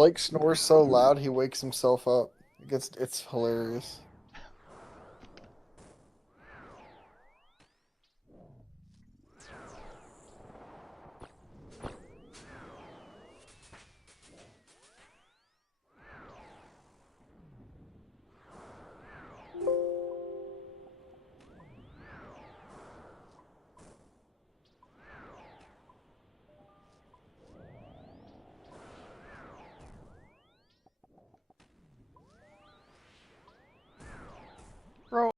Blake snores so loud he wakes himself up. It's hilarious.